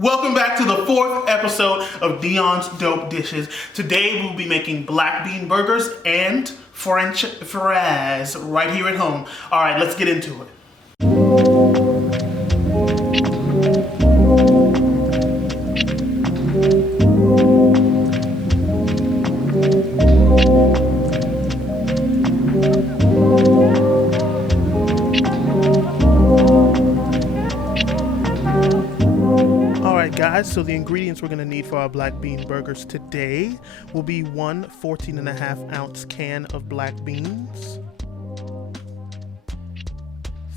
Welcome back to the 4th episode of Dion's Dope Dishes. Today we'll be making black bean burgers and French fries right here at home. All right, let's get into it. Guys, so the ingredients we're going to need for our black bean burgers today will be one 14.5 ounce can of black beans,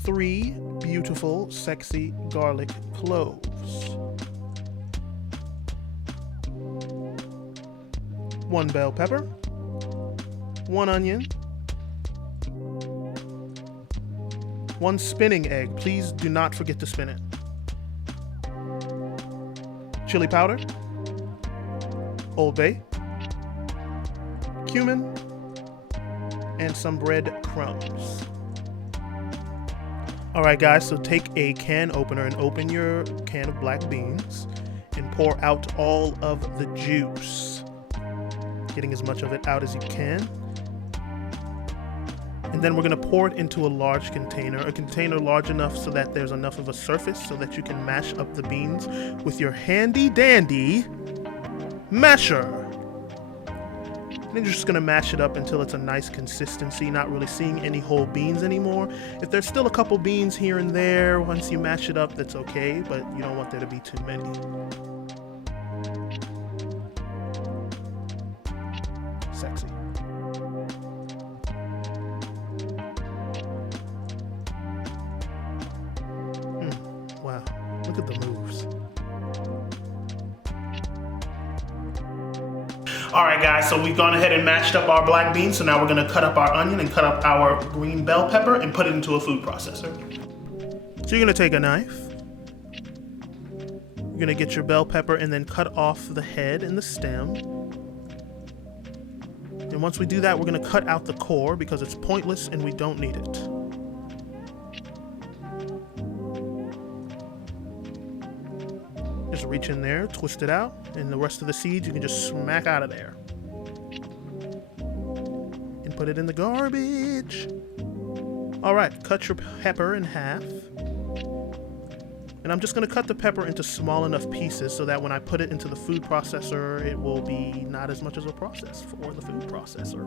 3 beautiful, sexy garlic cloves, 1 bell pepper, 1 onion, 1 spinning egg. Please do not forget to spin it. Chili powder, Old Bay, cumin, and some bread crumbs. Alright guys, so take a can opener and open your can of black beans and pour out all of the juice, getting as much of it out as you can. And then we're going to pour it into a large container, a container large enough so that there's enough of a surface so that you can mash up the beans with your handy dandy masher. And then you're just going to mash it up until it's a nice consistency, not really seeing any whole beans anymore. If there's still a couple beans here and there, once you mash it up, that's okay, but you don't want there to be too many. Sexy. Wow, look at the moves. All right, guys, so we've gone ahead and mashed up our black beans. So now we're gonna cut up our onion and cut up our green bell pepper and put it into a food processor. So you're gonna take a knife. You're gonna get your bell pepper and then cut off the head and the stem. And once we do that, we're gonna cut out the core because it's pointless and we don't need it. Just reach in there, twist it out, and the rest of the seeds you can just smack out of there. And put it in the garbage. Alright, cut your pepper in half. And I'm just going to cut the pepper into small enough pieces so that when I put it into the food processor, it will be not as much as a process for the food processor.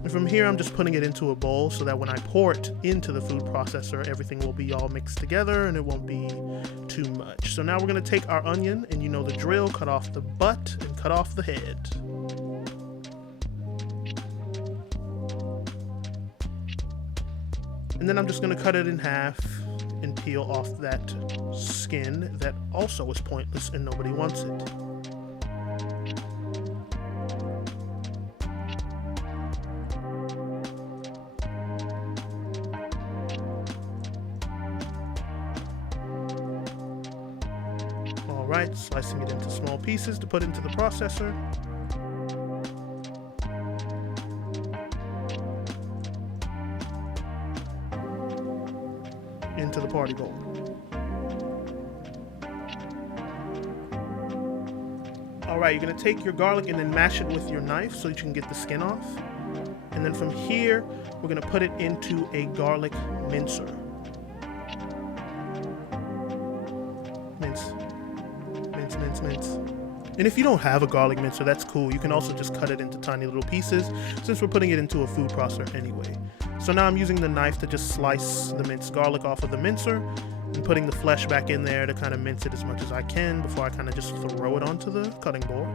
And from here, I'm just putting it into a bowl so that when I pour it into the food processor, everything will be all mixed together and it won't be too much. So now we're going to take our onion, and you know the drill, cut off the butt and cut off the head. And then I'm just going to cut it in half and peel off that skin that also is pointless and nobody wants it. Alright, slicing it into small pieces to put into the processor. Into the party bowl. Alright, you're going to take your garlic and then mash it with your knife so that you can get the skin off. And then from here, we're going to put it into a garlic mincer. Mince. And if you don't have a garlic mincer, that's cool. You can also just cut it into tiny little pieces since we're putting it into a food processor anyway. So now I'm using the knife to just slice the minced garlic off of the mincer and putting the flesh back in there to kind of mince it as much as I can before I kind of just throw it onto the cutting board.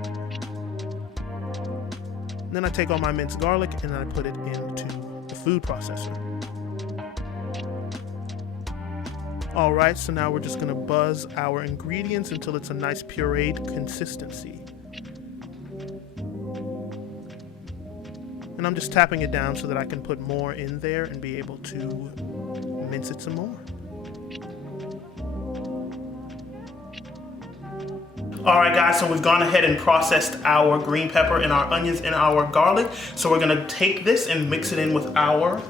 And then I take all my minced garlic and I put it into the food processor. Alright, so now we're just going to buzz our ingredients until it's a nice pureed consistency. And I'm just tapping it down so that I can put more in there and be able to mince it some more. Alright guys, so we've gone ahead and processed our green pepper and our onions and our garlic. So we're going to take this and mix it in with our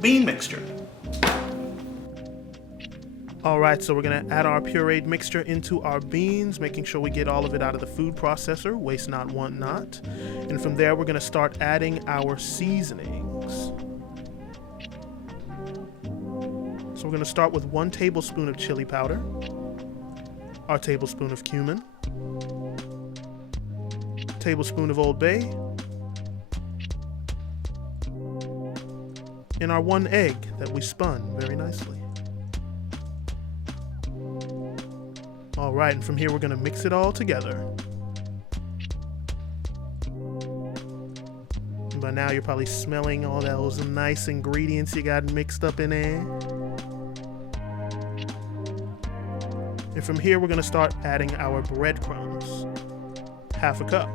bean mixture. All right, so we're gonna add our pureed mixture into our beans, making sure we get all of it out of the food processor, waste not, want not. And from there, we're gonna start adding our seasonings. So we're gonna start with 1 tablespoon of chili powder, our tablespoon of cumin, tablespoon of Old Bay, and our 1 egg that we spun very nicely. All right, and from here we're gonna mix it all together. And by now you're probably smelling all those nice ingredients you got mixed up in there. And from here we're gonna start adding our breadcrumbs, 1/2 cup.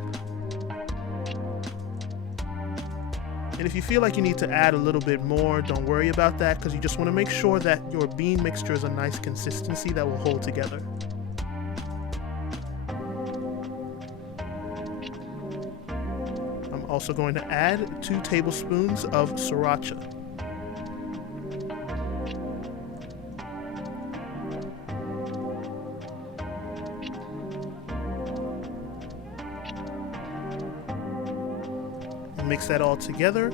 And if you feel like you need to add a little bit more, don't worry about that, because you just want to make sure that your bean mixture is a nice consistency that will hold together. I'm also going to add 2 tablespoons of sriracha. Mix that all together.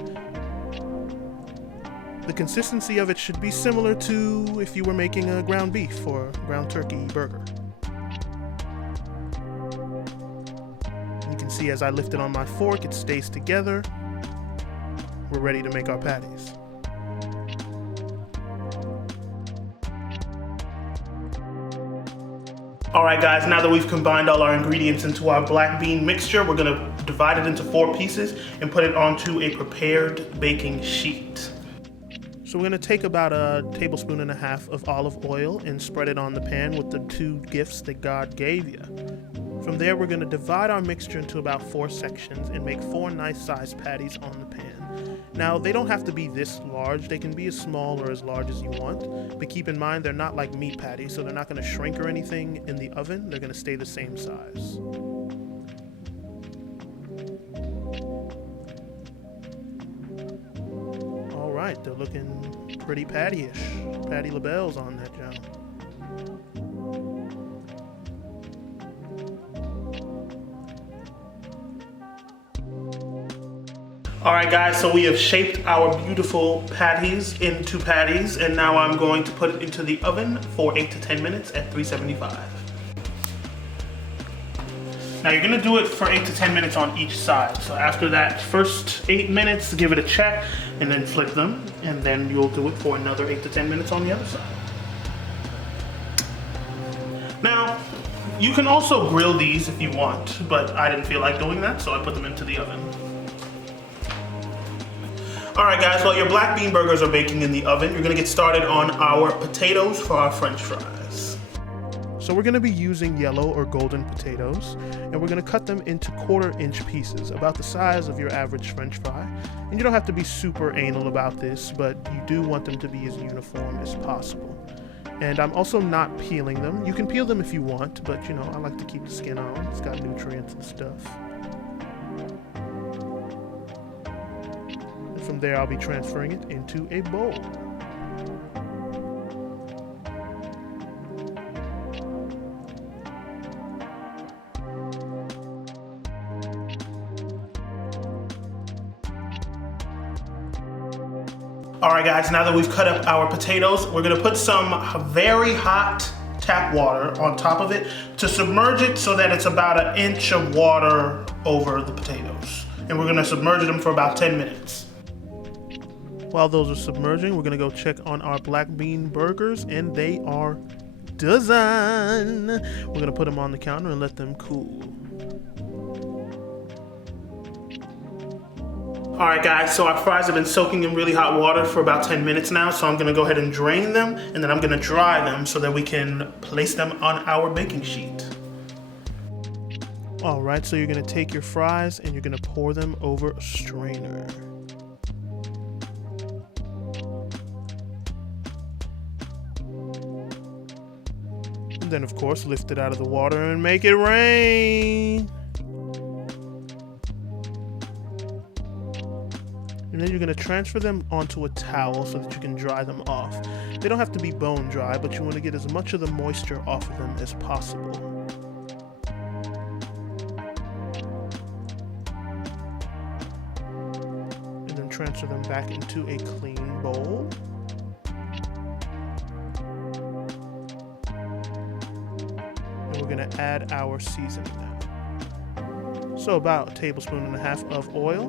The consistency of it should be similar to if you were making a ground beef or ground turkey burger. You can see as I lift it on my fork, it stays together. We're ready to make our patties. All right, guys, now that we've combined all our ingredients into our black bean mixture, we're gonna divide it into 4 pieces and put it onto a prepared baking sheet. So we're gonna take about 1.5 tablespoons of olive oil and spread it on the pan with the 2 gifts that God gave you. From there, we're gonna divide our mixture into about 4 sections and make 4 nice sized patties on the pan. Now, they don't have to be this large. They can be as small or as large as you want, but keep in mind they're not like meat patties, so they're not gonna shrink or anything in the oven. They're gonna stay the same size. All right, they're looking pretty patty-ish. Patty LaBelle's on that job. All right, guys, so we have shaped our beautiful patties into patties, and now I'm going to put it into the oven for 8 to 10 minutes at 375. Now you're gonna do it for 8 to 10 minutes on each side. So after that first 8 minutes, give it a check and then flip them, and then you'll do it for another 8 to 10 minutes on the other side. Now, you can also grill these if you want, but I didn't feel like doing that, so I put them into the oven. All right, guys, while your black bean burgers are baking in the oven, you're gonna get started on our potatoes for our French fries. So we're gonna be using yellow or golden potatoes, and we're gonna cut them into 1/4-inch pieces, about the size of your average French fry. And you don't have to be super anal about this, but you do want them to be as uniform as possible. And I'm also not peeling them. You can peel them if you want, but you know, I like to keep the skin on. It's got nutrients and stuff. From there, I'll be transferring it into a bowl. All right, guys, now that we've cut up our potatoes, we're gonna put some very hot tap water on top of it to submerge it so that it's about 1 inch of water over the potatoes. And we're gonna submerge them for about 10 minutes. While those are submerging, we're gonna go check on our black bean burgers, and they are done. We're gonna put them on the counter and let them cool. All right, guys, so our fries have been soaking in really hot water for about 10 minutes now, so I'm gonna go ahead and drain them, and then I'm gonna dry them so that we can place them on our baking sheet. All right, so you're gonna take your fries and you're gonna pour them over a strainer. And then, of course, lift it out of the water and make it rain. And then you're going to transfer them onto a towel so that you can dry them off. They don't have to be bone dry, but you want to get as much of the moisture off of them as possible. And then transfer them back into a clean bowl. And we're going to add our seasoning now. So about 1.5 tablespoons of oil,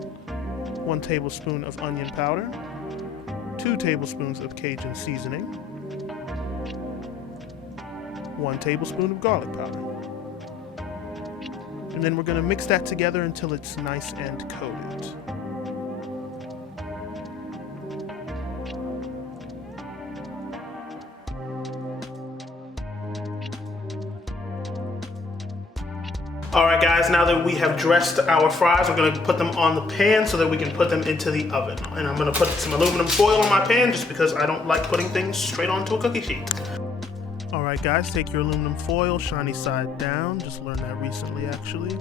1 tablespoon of onion powder, 2 tablespoons of Cajun seasoning, 1 tablespoon of garlic powder. And then we're going to mix that together until it's nice and coated. Alright guys, now that we have dressed our fries, we're going to put them on the pan so that we can put them into the oven. And I'm going to put some aluminum foil on my pan just because I don't like putting things straight onto a cookie sheet. Alright guys, take your aluminum foil, shiny side down, just learned that recently actually.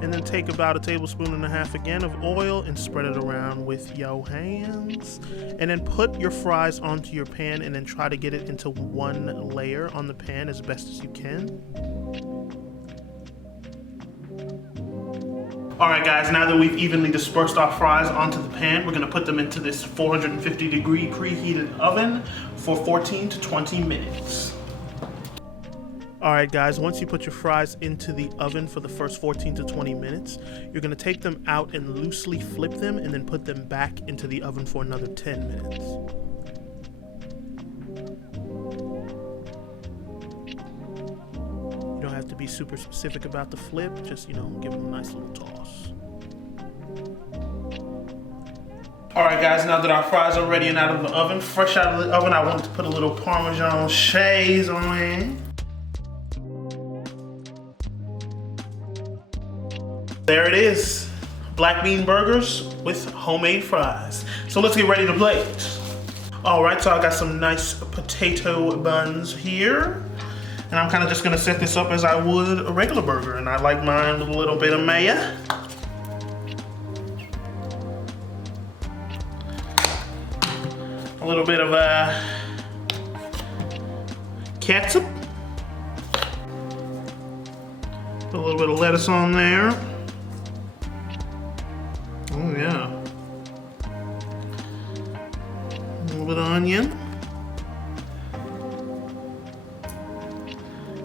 And then take about 1.5 tablespoons again of oil and spread it around with your hands. And then put your fries onto your pan and then try to get it into one layer on the pan as best as you can. Alright guys, now that we've evenly dispersed our fries onto the pan, we're going to put them into this 450 degree preheated oven for 14 to 20 minutes. Alright guys, once you put your fries into the oven for the first 14 to 20 minutes, you're going to take them out and loosely flip them and then put them back into the oven for another 10 minutes. You don't have to be super specific about the flip, just, give them a nice little toss. Alright guys, now that our fries are ready and out of the oven, fresh out of the oven, I wanted to put a little Parmesan cheese on it. There it is, black bean burgers with homemade fries. So let's get ready to plate. Alright, so I got some nice potato buns here. And I'm kind of just gonna set this up as I would a regular burger. And I like mine with a little bit of mayo. A little bit of ketchup. Put a little bit of lettuce on there. Oh yeah. A little bit of onion.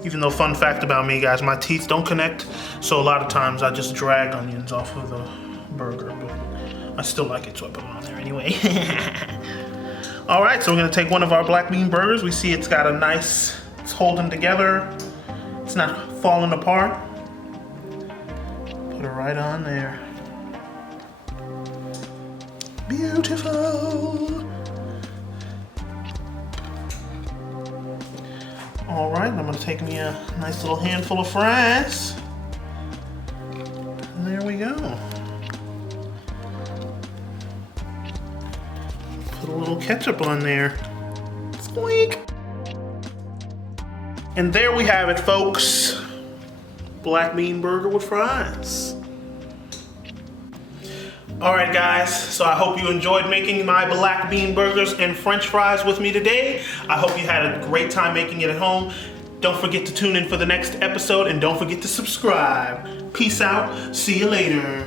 Even though, fun fact about me guys, my teeth don't connect, so a lot of times I just drag onions off of the burger, but I still like it, so I put it on there anyway. Alright, so we're gonna take one of our black bean burgers. We see it's got it's holding together. It's not falling apart. Put it right on there. Beautiful. All right, I'm gonna take me a nice little handful of fries. And there we go. Put a little ketchup on there. Squeak. And there we have it, folks. Black bean burger with fries. Alright guys, so I hope you enjoyed making my black bean burgers and french fries with me today. I hope you had a great time making it at home. Don't forget to tune in for the next episode and don't forget to subscribe. Peace out, see you later.